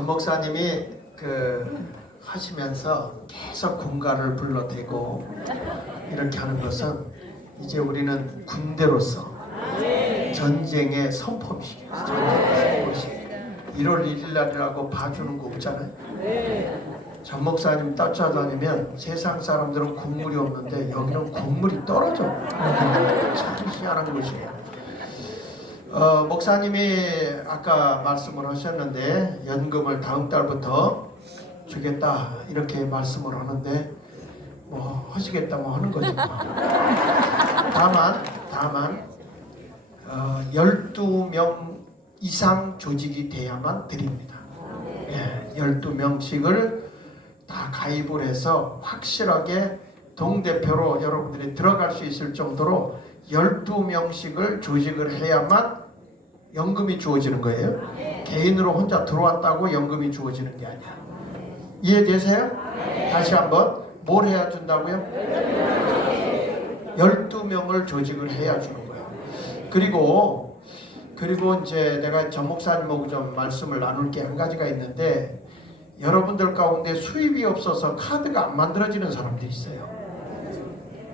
전 목사님이 하시면서 계속 군가를 불러대고 이렇게 하는 것은 이제 우리는 군대로서 전쟁의 선포식이에요. 1월 1일 날이라고 봐주는 거 없잖아요. 전 목사님 따라다니면 세상 사람들은 국물이 없는데 여기는 국물이 떨어져. 참 희한한 것이에요. 목사님이 아까 말씀을 하셨는데 연금을 다음 달부터 주겠다 이렇게 말씀을 하는데 뭐 하시겠다고 하는 거죠. 다만 12명 이상 조직이 돼야만 드립니다. 12명씩을 다 가입을 해서 확실하게 동대표로 여러분들이 들어갈 수 있을 정도로 12명씩을 조직을 해야만 연금이 주어지는 거예요. 개인으로 혼자 들어왔다고 연금이 주어지는 게 아니야. 이해되세요? 다시 한번 뭘 해야 준다고요? 12명을 조직을 해야 주는 거예요. 그리고 이제 내가 전 목사님하고 좀 말씀을 나눌 게 한 가지가 있는데 여러분들 가운데 수입이 없어서 카드가 안 만들어지는 사람들이 있어요.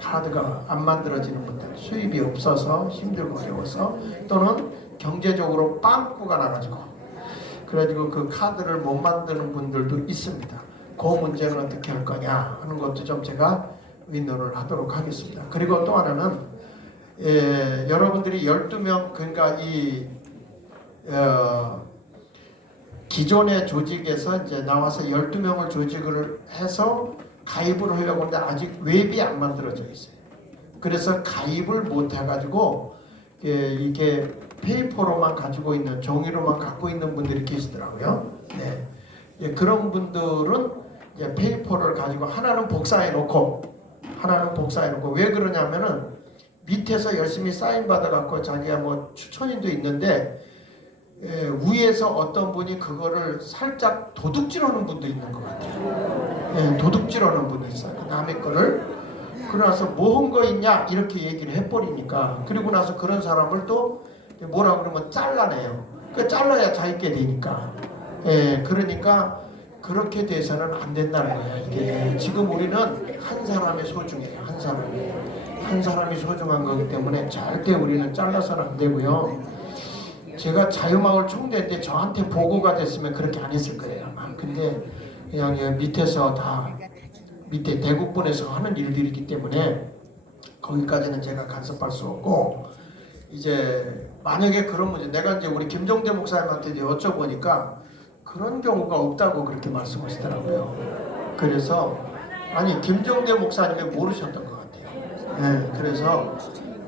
카드가 안 만들어지는 분들, 수입이 없어서 힘들고 어려워서 또는 경제적으로 빵꾸가 나가지고 그래가지고 그 카드를 못 만드는 분들도 있습니다. 그 문제는 어떻게 할 거냐 하는 것도 좀 제가 의논을 하도록 하겠습니다. 그리고 또 하나는 여러분들이 12명 그러니까 기존의 조직에서 이제 나와서 12명을 조직을 해서 가입을 하려고 하는데 아직 웹이 안 만들어져 있어요. 그래서 가입을 못 해가지고 이게 페이퍼로만 가지고 있는 종이로만 갖고 있는 분들이 계시더라고요. 네. 그런 분들은 이제 페이퍼를 가지고 하나는 복사해 놓고 왜 그러냐면은 밑에서 열심히 사인 받아 갖고 자기가 뭐 추천인도 있는데 위에서 어떤 분이 그거를 살짝 도둑질하는 분도 있는 것 같아요. 도둑질하는 분이 있어요. 남의 거를. 그러나서 뭐 한 거 있냐 이렇게 얘기를 해버리니까 그리고 나서 그런 사람을 또 뭐라 그러면 잘라내요. 그 잘라야 자기게 되니까. 그러니까 그렇게 돼서는 안 된다는 거예요. 이게 지금 우리는 한 사람이 소중해요. 한 사람이 소중한 거기 때문에 절대 우리는 잘라서는 안 되고요. 제가 자유마을 총대 때 저한테 보고가 됐으면 그렇게 안 했을 거예요. 근데 그냥 밑에서 다 밑에 대국분에서 하는 일들이기 때문에 거기까지는 제가 간섭할 수 없고 이제 만약에 그런 문제 내가 이제 우리 김종대 목사님한테 여쭤보니까 그런 경우가 없다고 그렇게 말씀하시더라고요. 그래서 아니 김종대 목사님이 모르셨던 것 같아요. 그래서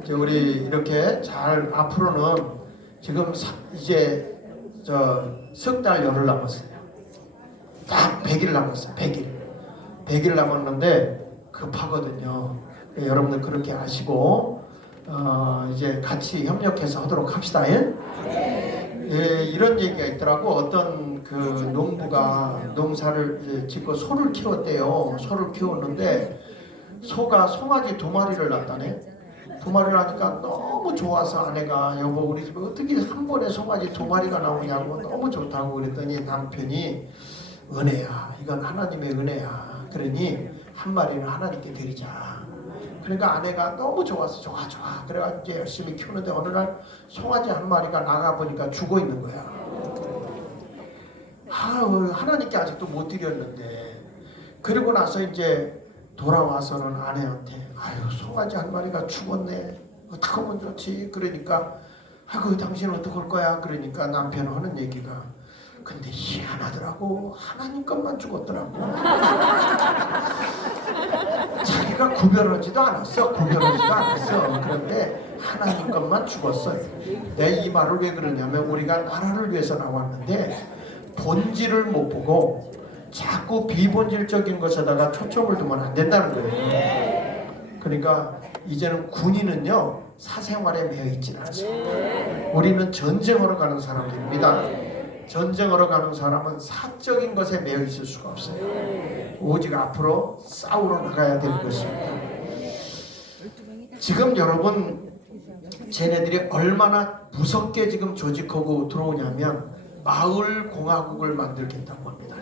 이제 우리 이렇게 잘 앞으로는 지금 이제 석 달 열흘 남았어요. 딱 100일 남았어요. 100일 남았는데 급하거든요. 여러분들 그렇게 아시고 이제 같이 협력해서 하도록 합시다. 이런 얘기가 있더라고. 어떤 그 농부가 농사를 짓고 소를 키웠대요. 소를 키웠는데 소가 송아지 2마리를 낳았다네. 2마리를 하니까 너무 좋아서 아내가 여보 우리 집에 어떻게 한 번에 송아지 2마리가 나오냐고 너무 좋다고 그랬더니 남편이 은혜야 이건 하나님의 은혜야 그러니 한 마리는 하나님께 드리자. 그러니까 아내가 너무 좋아서 좋아 그래가지고 이제 열심히 키우는데 어느 날 송아지 한 마리가 나가보니까 죽어 있는 거야. 하나님께 아직도 못 드렸는데 그리고 나서 이제 돌아와서는 아내한테 아유 송아지 한 마리가 죽었네 어떡하면 좋지. 그러니까 아이고 당신 어떡할 거야. 그러니까 남편은 하는 얘기가 근데 희한하더라고. 하나님 것만 죽었더라고. 자기가 구별하지도 않았어. 그런데 하나님 것만 죽었어요. 내 이 말을 왜 그러냐면 우리가 나라를 위해서 나왔는데 본질을 못 보고 자꾸 비본질적인 것에다가 초점을 두면 안 된다는 거예요. 그러니까 이제는 군인은요 사생활에 매여 있지는 않습니다. 우리는 전쟁하러 가는 사람들입니다. 전쟁하러 가는 사람은 사적인 것에 매여 있을 수가 없어요. 오직 앞으로 싸우러 나가야 되는 것입니다. 지금 여러분 쟤네들이 얼마나 무섭게 지금 조직하고 들어오냐면 마을 공화국을 만들겠다고 합니다.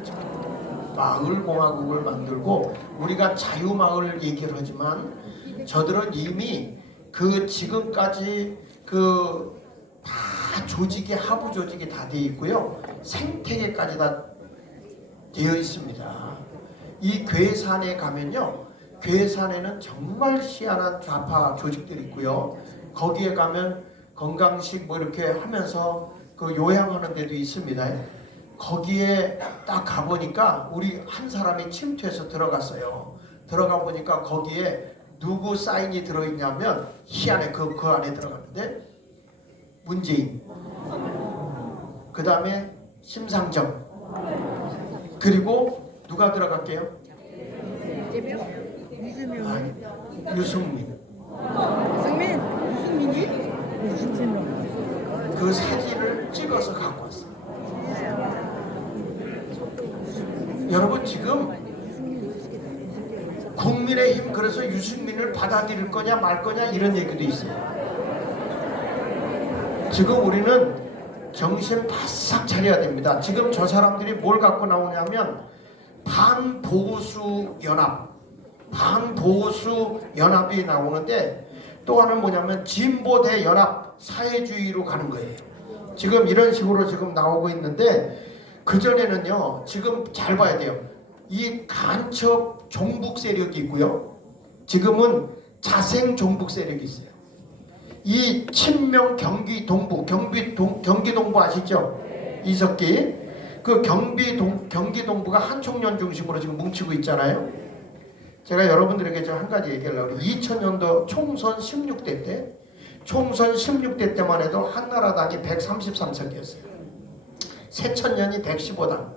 마을 공화국을 만들고 우리가 자유마을 얘기를 하지만 저들은 이미 그 지금까지 그 다 조직이 하부 조직이 다 되어 있고요. 생태계까지 다 되어 있습니다. 이 괴산에 가면요. 괴산에는 정말 희한한 좌파 조직들이 있고요. 거기에 가면 건강식 뭐 이렇게 하면서 그 요양하는 데도 있습니다. 거기에 딱 가보니까 우리 한 사람이 침투해서 들어갔어요. 들어가 보니까 거기에 누구 사인이 들어있냐면 희한해. 그 안에 들어갔는데 문재인, 그 다음에 심상정, 그리고 누가 들어갈게요? 유승민. 그 사진을 찍어서 갖고 왔어요. 여러분 지금 국민의힘 그래서 유승민을 받아들일 거냐 말 거냐 이런 얘기도 있어요. 지금 우리는 정신 바싹 차려야 됩니다. 지금 저 사람들이 뭘 갖고 나오냐면 반보수 연합이 나오는데 또 하나는 뭐냐면 진보대 연합 사회주의로 가는 거예요. 지금 이런 식으로 지금 나오고 있는데 그전에는요. 지금 잘 봐야 돼요. 이 간첩 종북 세력이 있고요. 지금은 자생 종북 세력이 있어요. 이 친명 경기 동부 아시죠? 이석기 그 경기 동부가 한총련 중심으로 지금 뭉치고 있잖아요. 제가 여러분들에게 좀 한 가지 얘기를 하려고 2000년도 총선 16대 때만 해도 한나라당이 133석이었어요. 새천년이 115당,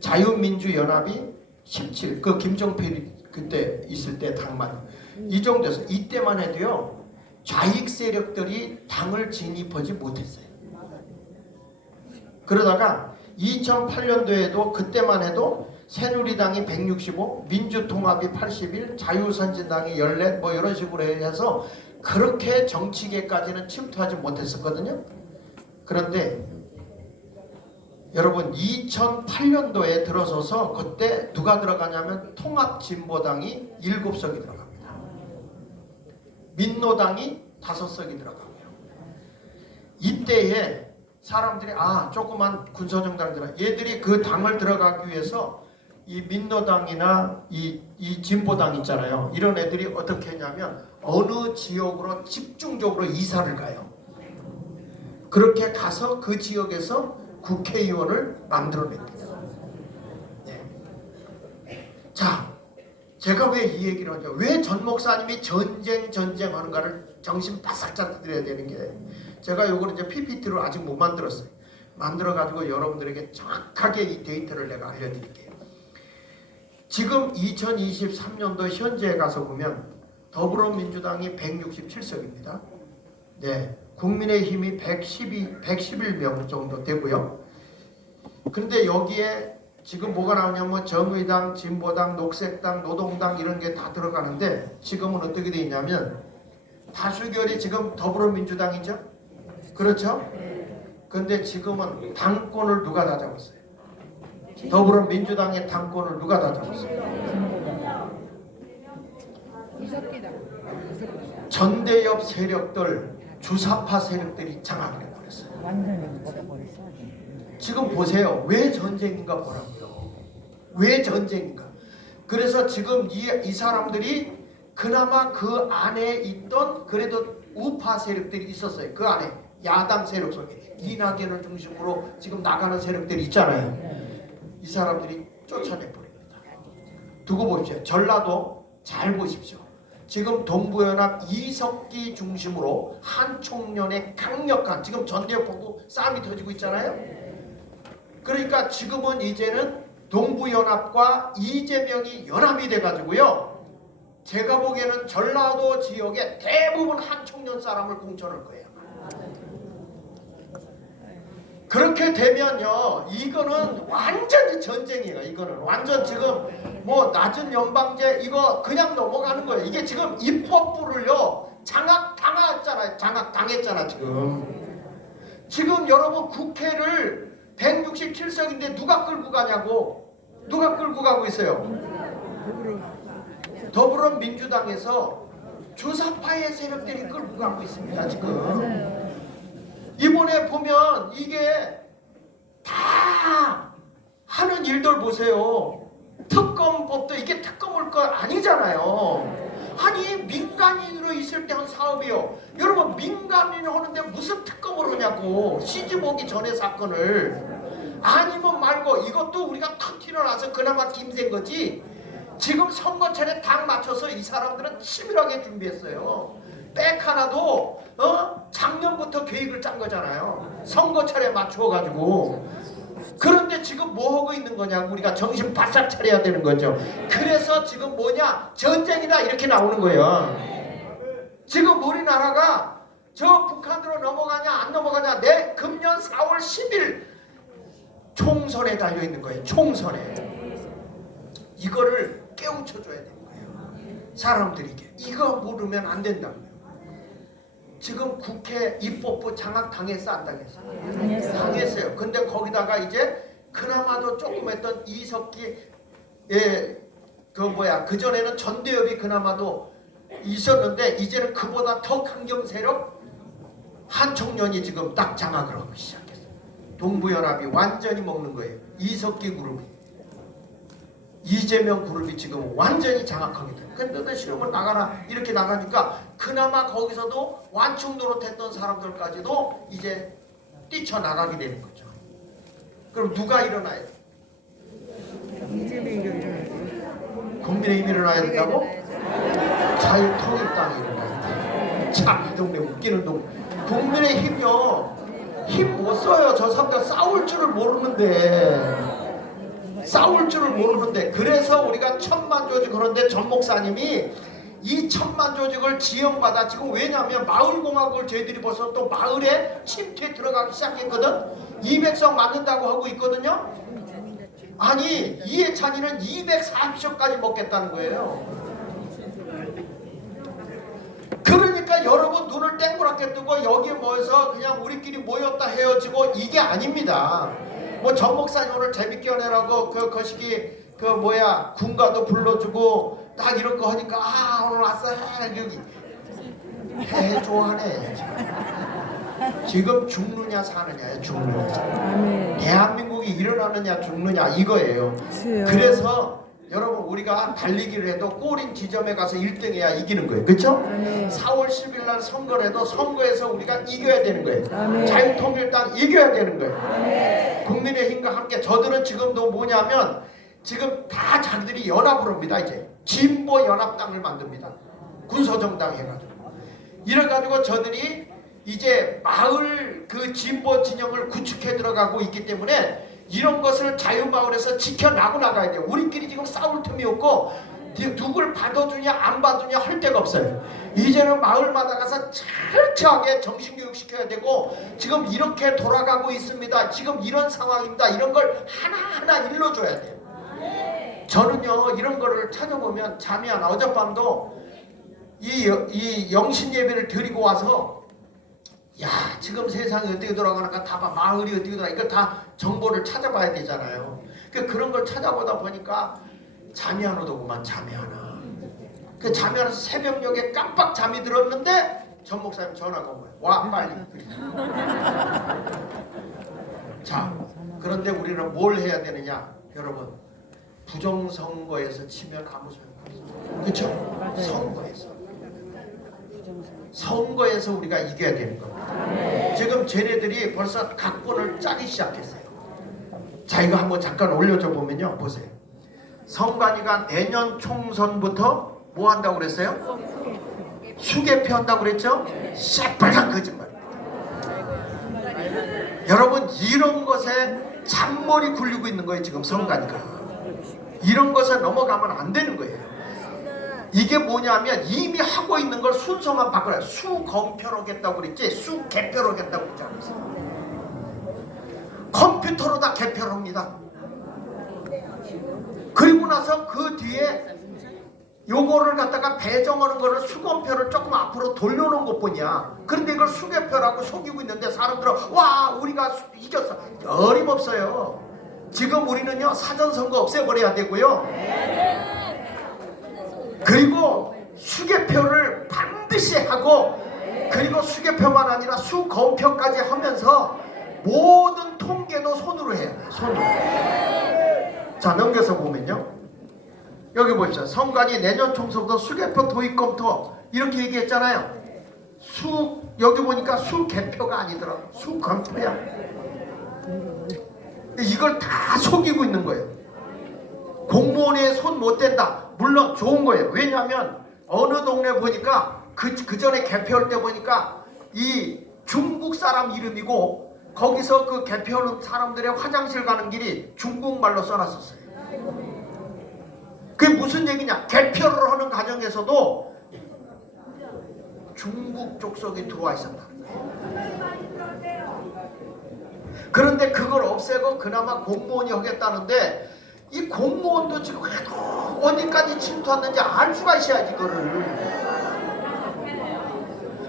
자유민주연합이 17, 그 김정필이 그때 있을 때 당만 이 정도였어요. 이때만 해도요 좌익 세력들이 당을 진입하지 못했어요. 그러다가 2008년도에도 그때만 해도 새누리당이 165, 민주통합이 81, 자유선진당이 14, 뭐 이런 식으로 해서 그렇게 정치계까지는 침투하지 못했었거든요. 그런데 여러분 2008년도에 들어서서 그때 누가 들어가냐면 통합진보당이 7석이 들어갑니다. 민노당이 5석이 들어가고요. 이때에 사람들이 조그만 군소정당들 얘들이 그 당을 들어가기 위해서 이 민노당이나 이 진보당 있잖아요. 이런 애들이 어떻게 했냐면 어느 지역으로 집중적으로 이사를 가요. 그렇게 가서 그 지역에서 국회의원을 만들어냅니다. 네. 자, 제가 왜 이 얘기를 하죠? 왜 전 목사님이 전쟁하는가를 정신 바싹 잡아드려야 되는 게 제가 요거를 이제 PPT로 아직 못 만들었어요. 만들어가지고 여러분들에게 정확하게 이 데이터를 내가 알려드릴게요. 지금 2023년도 현재에 가서 보면 더불어민주당이 167석입니다. 네, 국민의힘이 111명 정도 되고요. 그런데 여기에 지금 뭐가 나오냐면 정의당, 진보당, 녹색당, 노동당 이런 게 다 들어가는데 지금은 어떻게 되어 있냐면 다수결이 지금 더불어민주당이죠? 그렇죠? 근데 지금은 당권을 누가 다 잡았어요? 더불어민주당의 당권을 누가 다 잡았어요? 전대협 세력들, 주사파 세력들이 장악을 해버렸어요. 지금 보세요. 왜 전쟁인가 보라고요. 왜 전쟁인가. 그래서 지금 이 사람들이 그나마 그 안에 있던 그래도 우파 세력들이 있었어요. 그 안에 야당 세력 속에 이낙연을 중심으로 지금 나가는 세력들이 있잖아요. 이 사람들이 쫓아내버립니다. 두고 보십시오. 전라도 잘 보십시오. 지금 동부연합 이석기 중심으로 한총련의 강력한 지금 전대협하고 싸움이 터지고 있잖아요. 그러니까 지금은 이제는 동부연합과 이재명이 연합이 돼가지고요. 제가 보기에는 전라도 지역에 대부분 한총련 사람을 공천할 거예요. 그렇게 되면요, 이거는 완전히 전쟁이에요. 이거는 완전 지금 뭐 낮은 연방제 이거 그냥 넘어가는 거예요. 이게 지금 입법부를요 장악당했잖아요. 장악당했잖아 지금. 지금 여러분 국회를 167석인데 누가 끌고 가냐고. 누가 끌고 가고 있어요? 더불어민주당에서 주사파의 세력들이 끌고 가고 있습니다. 지금 이번에 보면 이게 다 하는 일들 보세요. 특검법도 이게 특검일 거 아니잖아요. 아니 민간인으로 있을 때 한 사업이요. 여러분 민간인 하는데 무슨 특검을 하냐고. 시집 오기 전에 사건을. 아니면 말고 이것도 우리가 탁 튀어나와서 그나마 김샌 거지. 지금 선거철에 딱 맞춰서 이 사람들은 치밀하게 준비했어요. 백 하나도 작년부터 계획을 짠 거잖아요. 선거철에 맞춰가지고. 그런데 지금 뭐 하고 있는 거냐고. 우리가 정신 바싹 차려야 되는 거죠. 그래서 지금 뭐냐, 전쟁이다 이렇게 나오는 거예요. 지금 우리나라가 저 북한으로 넘어가냐 안 넘어가냐, 내 금년 4월 10일 총선에 달려 있는 거예요. 총선에. 이거를 깨우쳐줘야 되는 거예요. 사람들에게. 이거 모르면 안 된다고요. 지금 국회 입법부 장악 당했어 안 당했어? 당했어요. 근데 거기다가 이제 그나마도 조금 했던 이석기, 그 전에는 전대협이 그나마도 있었는데 이제는 그보다 더 강경 세력 한총련이 지금 딱 장악을 하고 시작했어요. 동부연합이 완전히 먹는 거예요. 이석기 그룹이. 이재명 그룹이 지금 완전히 장악하게 돼요. 근데 너 실험을 나가라 이렇게 나가니까 그나마 거기서도 완충 노릇했던 사람들까지도 이제 뛰쳐나가게 되는 거죠. 그럼 누가 일어나야 돼? 국민의힘이 일어나야 된다고? 자유통일당이 일어나야 돼. 참 이 동네 웃기는 동네. 국민의힘이요, 힘 못 써요. 저 사람들 싸울 줄을 모르는데. 그래서 우리가 천만 조직. 그런데 전 목사님이 이 천만 조직을 지형마다 지금, 왜냐하면 마을공화국을 저희들이 벌써 또 마을에 침투에 들어가기 시작했거든. 200석 맞는다고 하고 있거든요. 아니 이해찬이는 240석까지 먹겠다는 거예요. 그러니까 여러분 눈을 땡그랗게 뜨고 여기에 모여서 그냥 우리끼리 모였다 헤어지고 이게 아닙니다. 뭐 전 목사님 오늘 재밌게 하느라고 그 거시기 군가도 불러주고 딱 이런 거 하니까 오늘 왔어 여기 해 좋아하네. 지금 죽느냐 사느냐에 죽느냐 사느냐. 대한민국이 일어나느냐 죽느냐 이거예요. 그래서 여러분 우리가 달리기를 해도 골인 지점에 가서 1등해야 이기는 거예요. 그렇죠? 4월 10일 날 선거를 해도 선거에서 우리가 이겨야 되는 거예요. 자유통일당 이겨야 되는 거예요. 국민의힘과 함께. 저들은 지금도 뭐냐면 지금 다 자기들이 연합을 합니다. 이제 진보연합당을 만듭니다. 군소정당 해가지고. 이래가지고 저들이 이제 마을 그 진보 진영을 구축해 들어가고 있기 때문에 이런 것을 자유마을에서 지켜나고 나가야 돼요. 우리끼리 지금 싸울 틈이 없고 누굴 받아주냐 안 받아주냐 할 데가 없어요. 이제는 마을마다 가서 철저하게 정신교육 시켜야 되고, 지금 이렇게 돌아가고 있습니다. 지금 이런 상황입니다. 이런 걸 하나하나 일러줘야 돼요. 저는요 이런 거를 찾아보면 잠이 안 와. 어젯밤도 이 영신 예배를 드리고 와서 야 지금 세상이 어떻게 돌아가는가 다 봐. 마을이 어떻게 돌아가. 이걸 다 정보를 찾아봐야 되잖아요. 그런 걸 찾아보다 보니까 잠이 안 오더구만. 잠이 안 와. 잠이 안 와서 새벽녘에 깜빡 잠이 들었는데 전 목사님 전화가 온 거예요. 와 빨리. 자 그런데 우리는 뭘 해야 되느냐 여러분. 부정선거에서 치면 아무 소용 없어요. 그렇죠? 선거에서 우리가 이겨야 되는 겁니다. 지금 쟤네들이 벌써 각본을 짜기 시작했어요. 자 이거 한번 잠깐 올려줘 보면요. 보세요. 선관위가 내년 총선부터 뭐 한다고 그랬어요? 수개표 한다고 그랬죠? 새빨간 거짓말입니다. 여러분 이런 것에 잔머리 굴리고 있는 거예요. 지금 선관위가. 이런 것에 넘어가면 안 되는 거예요. 이게 뭐냐면 이미 하고 있는 걸 순서만 바꾸라. 수검표로겠다고 그랬지 수개표로겠다고 그러지 않았어요. 컴퓨터로 다 개표를 합니다. 그리고 나서 그 뒤에 요거를 갖다가 배정하는 거를 수검표를 조금 앞으로 돌려놓은 것뿐이야. 그런데 이걸 수개표라고 속이고 있는데 사람들은 와 우리가 이겼어. 어림없어요. 지금 우리는요 사전선거 없애버려야 되고요. 그리고 수개표를 반드시 하고, 그리고 수개표만 아니라 수검표까지 하면서 모든 통계도 손으로 해야 돼요. 손으로. 자, 넘겨서 보면요, 여기 보십시오. 선관위 내년 총선도 수개표 도입 검토 이렇게 얘기했잖아요. 여기 보니까 수개표가 아니더라. 수검표야. 이걸 다 속이고 있는 거예요. 공무원에 손 못 댄다. 물론 좋은 거예요. 왜냐하면 어느 동네 보니까 그 전에 개표할 때 보니까 이 중국 사람 이름이고, 거기서 그 개표하는 사람들의 화장실 가는 길이 중국말로 써놨었어요. 그게 무슨 얘기냐? 개표를 하는 과정에서도 중국 족속이 들어와 있었다. 그런데 그걸 없애고 그나마 공무원이 하겠다는데, 이 공무원도 지금 어디까지 침투했는지 알 수가 있어야지 이거를.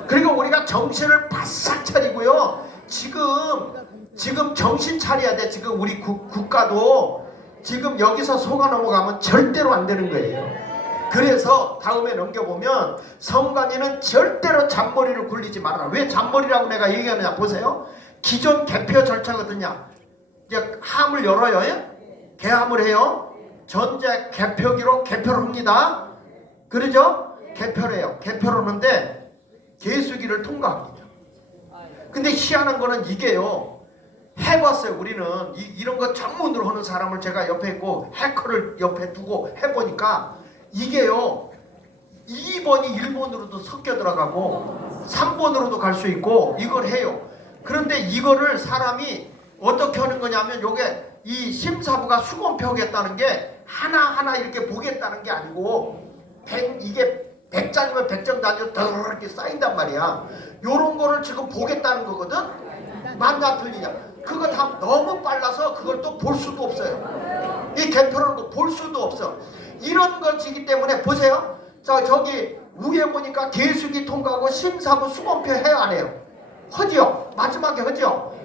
그리고 우리가 정신을 바싹 차리고요, 지금 정신 차려야 돼. 지금 우리 국가도 지금 여기서 속아 넘어가면 절대로 안 되는 거예요. 그래서 다음에 넘겨보면 선관위는 절대로 잔머리를 굴리지 말아라. 왜 잔머리라고 내가 얘기하느냐 보세요. 기존 개표 절차거든요. 이제 함을 열어요. 예? 개함을 해요. 전체 개표기로 개표를 합니다. 그러죠? 개표를 해요. 개표를 하는데 개수기를 통과합니다. 근데 희한한 거는 이게요, 해봤어요. 우리는 이런 거 전문으로 하는 사람을 제가 옆에 있고 해커를 옆에 두고 해보니까 이게요 2번이 1번으로도 섞여 들어가고 3번으로도 갈 수 있고 이걸 해요. 그런데 이거를 사람이 어떻게 하는 거냐면, 요게 이 심사부가 수검표 하겠다는 게 하나하나 이렇게 보겠다는 게 아니고 이게 100장이면 100장 단위로 더 이렇게 쌓인단 말이야. 요런 거를 지금 보겠다는 거거든. 맞나 틀리냐, 그거 다 너무 빨라서 그걸 또 볼 수도 없어요. 이 개표라는 거 볼 수도 없어. 이런 것이기 때문에 보세요. 자, 저기 위에 보니까 개수기 통과하고 심사부 수검표 해야 안 해요? 하지요. 마지막에 하지요.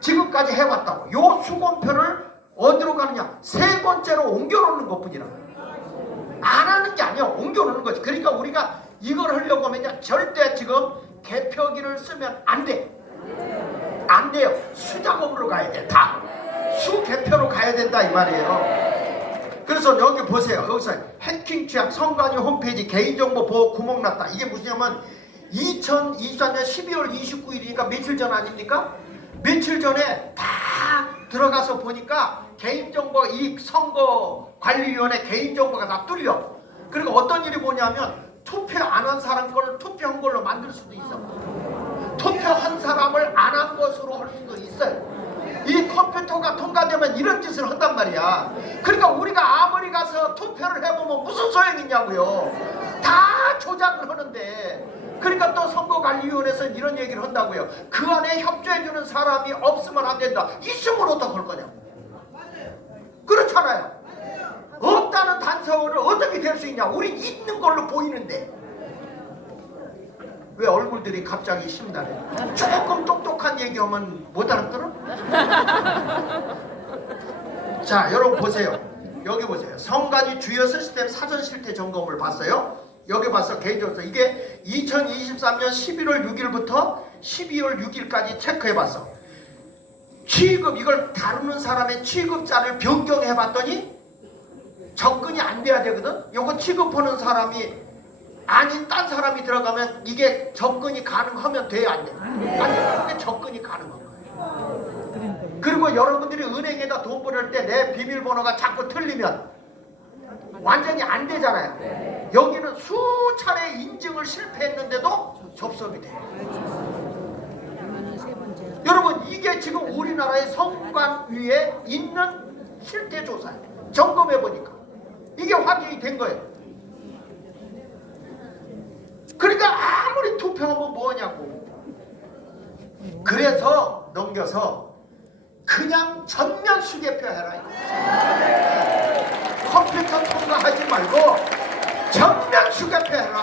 지금까지 해왔다고. 요 수검표를 어디로 가느냐, 세 번째로 옮겨놓는 것뿐이라. 안 하는 게 아니야. 옮겨놓는 거지. 그러니까 우리가 이걸 하려고 하면 절대 지금 개표기를 쓰면 안 돼. 안 돼요. 수작업으로 가야 돼. 다 수개표로 가야 된다 이 말이에요. 그래서 여기 보세요. 여기서 해킹 취약 선관위 홈페이지 개인정보 보호 구멍 났다. 이게 무슨냐면 2024년 12월 29일이니까 며칠 전 아닙니까? 며칠 전에 다 들어가서 보니까 개인정보, 이 선거관리위원회 개인정보가 다 뚫려. 그리고 어떤 일이 뭐냐면 투표 안 한 사람 걸 투표한 걸로 만들 수도 있어. 투표한 사람을 안 한 것으로 할 수도 있어요. 이 컴퓨터가 통과되면 이런 짓을 한단 말이야. 그러니까 우리가 아무리 가서 투표를 해보면 무슨 소용이 있냐고요. 다 조작을 하는데. 그러니까 또 선거관리위원회에서는 이런 얘기를 한다고요. 그 안에 협조해주는 사람이 없으면 안 된다. 있으면 어떡할 거냐고. 그렇잖아요. 없다는 단서를 어떻게 될 수 있냐. 우리 있는 걸로 보이는데. 왜 얼굴들이 갑자기 심란해? 조금 똑똑한 얘기하면 못 알아들어? 자, 여러분 보세요. 여기 보세요. 선관위 주요 시스템 사전 실태 점검을 봤어요. 여기 봐서 개인적으로 이게 2023년 11월 6일부터 12월 6일까지 체크해봤어. 취급, 이걸 다루는 사람의 취급자를 변경해봤더니 접근이 안 돼야 되거든. 요거 취급하는 사람이 아닌 딴 사람이 들어가면 이게 접근이 가능하면 돼야 안 돼. 아니, 그게 접근이 가능한 거예요. 그리고 여러분들이 은행에다 돈 보낼 때 내 비밀번호가 자꾸 틀리면 완전히 안 되잖아요. 여기는 수차례 인증을 실패했는데도 접속이 돼요. 여러분, 이게 지금 우리나라의 선관위에 있는 실태조사예요. 점검해보니까 이게 확인이 된 거예요. 그러니까 아무리 투표하면 뭐하냐고. 그래서 넘겨서 그냥 전면 수개표 해라. 컴퓨터 통과하지 말고 전면 수개표해라.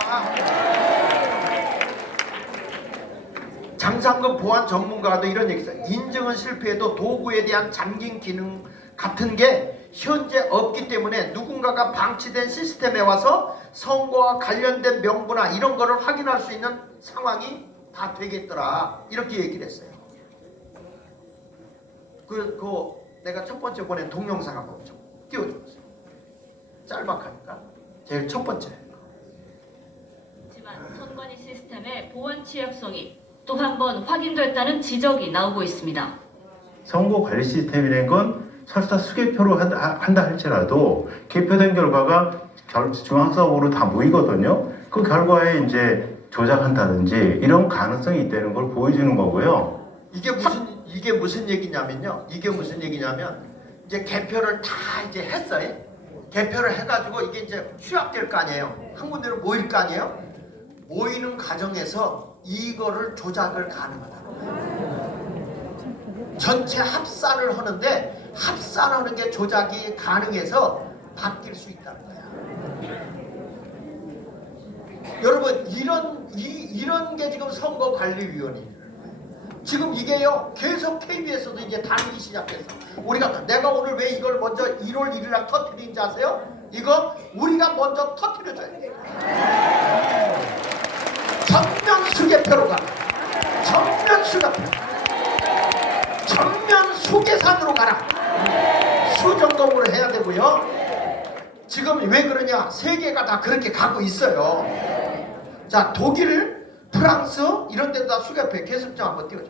장상근 보안 전문가도 이런 얘기 있어요. 인증은 실패해도 도구에 대한 잠긴 기능 같은 게 현재 없기 때문에 누군가가 방치된 시스템에 와서 선거와 관련된 명부나 이런 거를 확인할 수 있는 상황이 다 되겠더라. 이렇게 얘기를 했어요. 그 내가 첫 번째 보낸 동영상 한번 좀 띄워줬어요. 짤막하니까. 제일 첫 번째. 하지만 선관위 시스템의 보안 취약성이 또 한 번 확인됐다는 지적이 나오고 있습니다. 선거 관리 시스템이라는 건 설사 수개표로 한다 할지라도 개표된 결과가 중앙서버로 다 모이거든요. 그 결과에 이제 조작한다든지 이런 가능성이 있다는 걸 보여주는 거고요. 이게 무슨 얘기냐면요. 이게 무슨 얘기냐면 이제 개표를 다 이제 했어요. 개표를 해가지고 이게 이제 휴학될 거 아니에요. 한 군데로 모일 거 아니에요. 모이는 과정에서 이거를 조작을 가능하다는 거예요. 전체 합산을 하는데 합산하는 게 조작이 가능해서 바뀔 수 있다는 거야. 여러분 이런 게 지금 선거관리위원회예요. 지금 이게요 계속 KBS도 이제 다루기 시작했어. 내가 오늘 왜 이걸 먼저 1월 1일 날 터뜨린지 아세요? 이거 우리가 먼저 터뜨려줘야 돼. 전면 수개표로 가라. 전면 수개표. 전면 수계산으로 가라. 수점검으로 해야 되고요. 지금 왜 그러냐? 세계가 다 그렇게 가고 있어요. 자, 독일, 프랑스 이런 데다 수개표에 계속점 한번 띄워줘.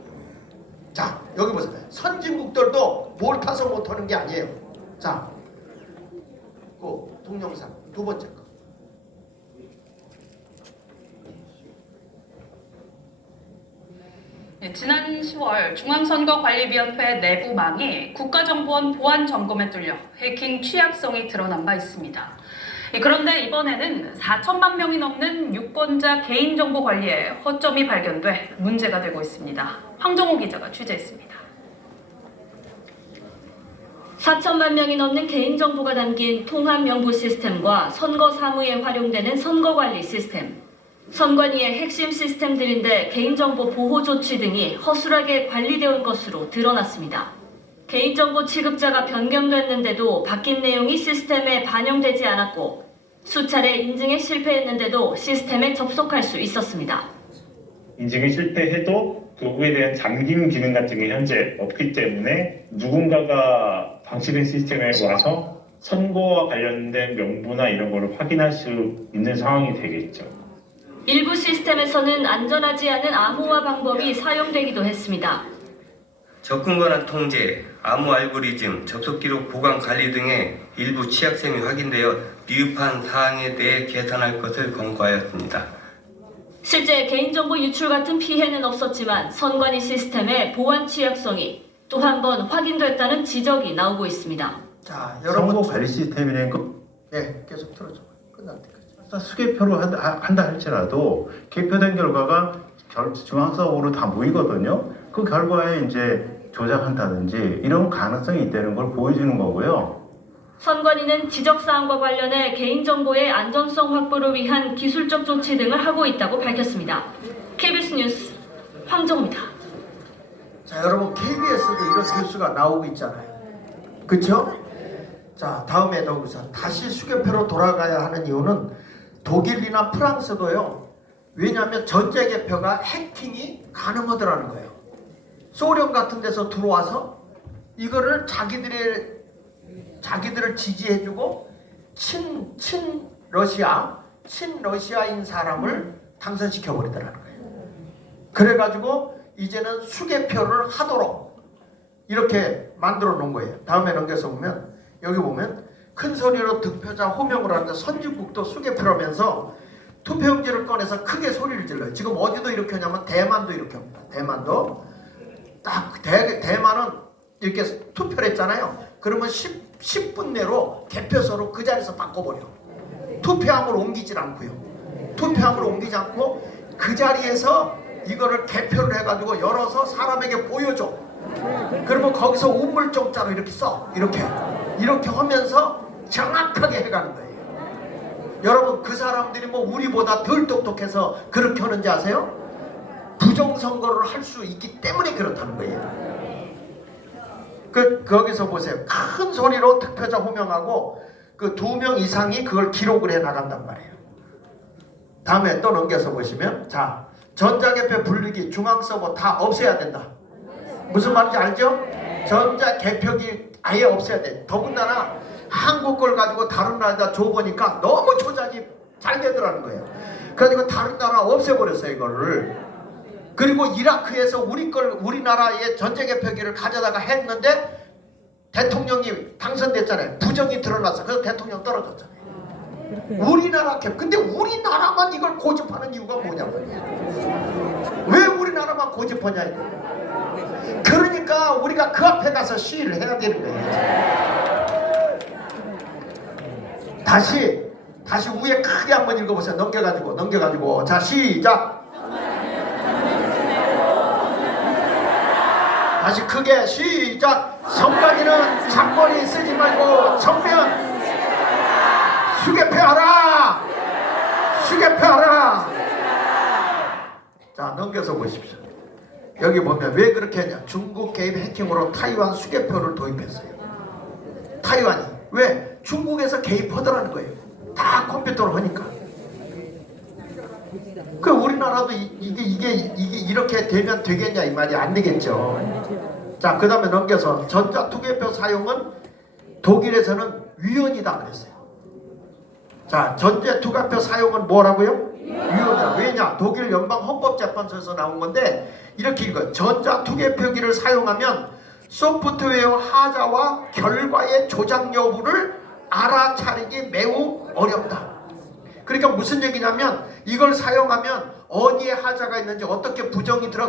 자, 여기 보세요. 선진국들도 뭘 타서 못하는 게 아니에요. 자, 그 동영상 두 번째 거. 네, 지난 10월 중앙선거관리위원회 내부망이 국가정보원 보안 점검에 뚫려 해킹 취약성이 드러난 바 있습니다. 그런데 이번에는 4천만 명이 넘는 유권자 개인정보 관리에 허점이 발견돼 문제가 되고 있습니다. 황정호 기자가 취재했습니다. 4천만 명이 넘는 개인정보가 담긴 통합명부 시스템과 선거 사무에 활용되는 선거관리 시스템. 선관위의 핵심 시스템들인데 개인정보 보호 조치 등이 허술하게 관리되어 온 것으로 드러났습니다. 개인정보 취급자가 변경됐는데도 바뀐 내용이 시스템에 반영되지 않았고 수차례 인증에 실패했는데도 시스템에 접속할 수 있었습니다. 인증이 실패해도 도구에 대한 잠김 기능 같은 게 현재 없기 때문에 누군가가 방치된 시스템에 와서 선거와 관련된 명부나 이런 거를 확인할 수 있는 상황이 되겠죠. 일부 시스템에서는 안전하지 않은 암호화 방법이 사용되기도 했습니다. 접근 권한 통제, 암호 알고리즘, 접속 기록 보관 관리 등의 일부 취약점이 확인되어 미흡한 사항에 대해 개선할 것을 권고하였습니다. 실제 개인정보 유출 같은 피해는 없었지만 선관위 시스템의 보안 취약성이 또 한 번 확인됐다는 지적이 나오고 있습니다. 자, 여러분 선거 관리 시스템이라는 건 네, 계속 틀어줘. 끝날 때까지. 수개표로 한다 할지라도 개표된 결과가 중앙서버로 다 모이거든요. 그 결과에 이제 조작한다든지 이런 가능성이 있다는 걸 보여주는 거고요. 선관위는 지적사항과 관련해 개인정보의 안전성 확보를 위한 기술적 조치 등을 하고 있다고 밝혔습니다. KBS 뉴스 황정호입니다. 자, 여러분 KBS도 이런 뉴스가 나오고 있잖아요. 그렇죠? 자, 다음에 더우서 다시 수개표로 돌아가야 하는 이유는 독일이나 프랑스도요. 왜냐하면 전체 개표가 해킹이 가능하더라는 거예요. 소련 같은 데서 들어와서 이거를 자기들을 지지해주고 친러시아인 사람을 당선시켜 버리더라는 거예요. 그래가지고 이제는 수개표를 하도록 이렇게 만들어 놓은 거예요. 다음에 넘겨서 보면 여기 보면 큰 소리로 득표자 호명을 하는데 선진국도 수개표라면서 투표용지를 꺼내서 크게 소리를 질러요. 지금 어디도 이렇게 하냐면 대만도 이렇게 합니다. 대만도 딱 대만은 이렇게 투표를 했잖아요. 그러면 10분 내로 개표소로 그 자리에서 바꿔버려. 투표함을 옮기질 않고요. 투표함을 옮기지 않고 그 자리에서 이거를 개표를 해가지고 열어서 사람에게 보여줘. 그러면 거기서 우물정자로 이렇게 써. 이렇게 하면서 정확하게 해가는 거예요. 여러분 그 사람들이 뭐 우리보다 덜 똑똑해서 그렇게 하는지 아세요? 부정선거를 할 수 있기 때문에 그렇다는 거예요. 거기서 보세요. 큰 소리로 득표자 호명하고 그 2명 이상이 그걸 기록을 해 나간단 말이에요. 다음에 또 넘겨서 보시면, 자, 전자개표 분리기 중앙 서버 다 없애야 된다. 무슨 말인지 알죠? 전자개표기 아예 없애야 돼. 더군다나 한국 걸 가지고 다른 나라에다 줘보니까 너무 조작이 잘 되더라는 거예요. 그래서 다른 나라 없애버렸어요, 이거를. 그리고 이라크에서 우리나라의 전자개표기를 가져다가 했는데 대통령이 당선됐잖아요. 부정이 드러났어. 그래서 대통령 떨어졌잖아요. 우리나라 근데 우리나라만 이걸 고집하는 이유가 뭐냐고요. 왜 우리나라만 고집하냐 이거예요. 그러니까 우리가 그 앞에 가서 시위를 해야 되는 거예요. 다시 위에 크게 한번 읽어보세요. 넘겨가지고 자, 시작. 다시 크게 시작. 성관이는 잔머리 쓰지 말고 정면 수개표하라. 자, 넘겨서 보십시오. 여기 보면 왜 그렇게 했냐. 중국 개입 해킹으로 타이완 수개표를 도입했어요. 타이완이 왜? 중국에서 개입하더라는 거예요. 다 컴퓨터로 하니까. 그 우리나라도 이게 이렇게 되면 되겠냐 이 말이 안 되겠죠. 자, 그 다음에 넘겨서 전자투개표 사용은 독일에서는 위헌이다 그랬어요. 자, 전자투개표 사용은 뭐라고요? 위헌이다. 왜냐? 독일 연방헌법재판소에서 나온 건데 이렇게 읽어요. 전자투개표기를 사용하면 소프트웨어 하자와 결과의 조작 여부를 알아차리기 매우 어렵다. 그러니까 무슨 얘기냐면 이걸 사용하면 어디에 하자가 있는지 어떻게 부정이 들어가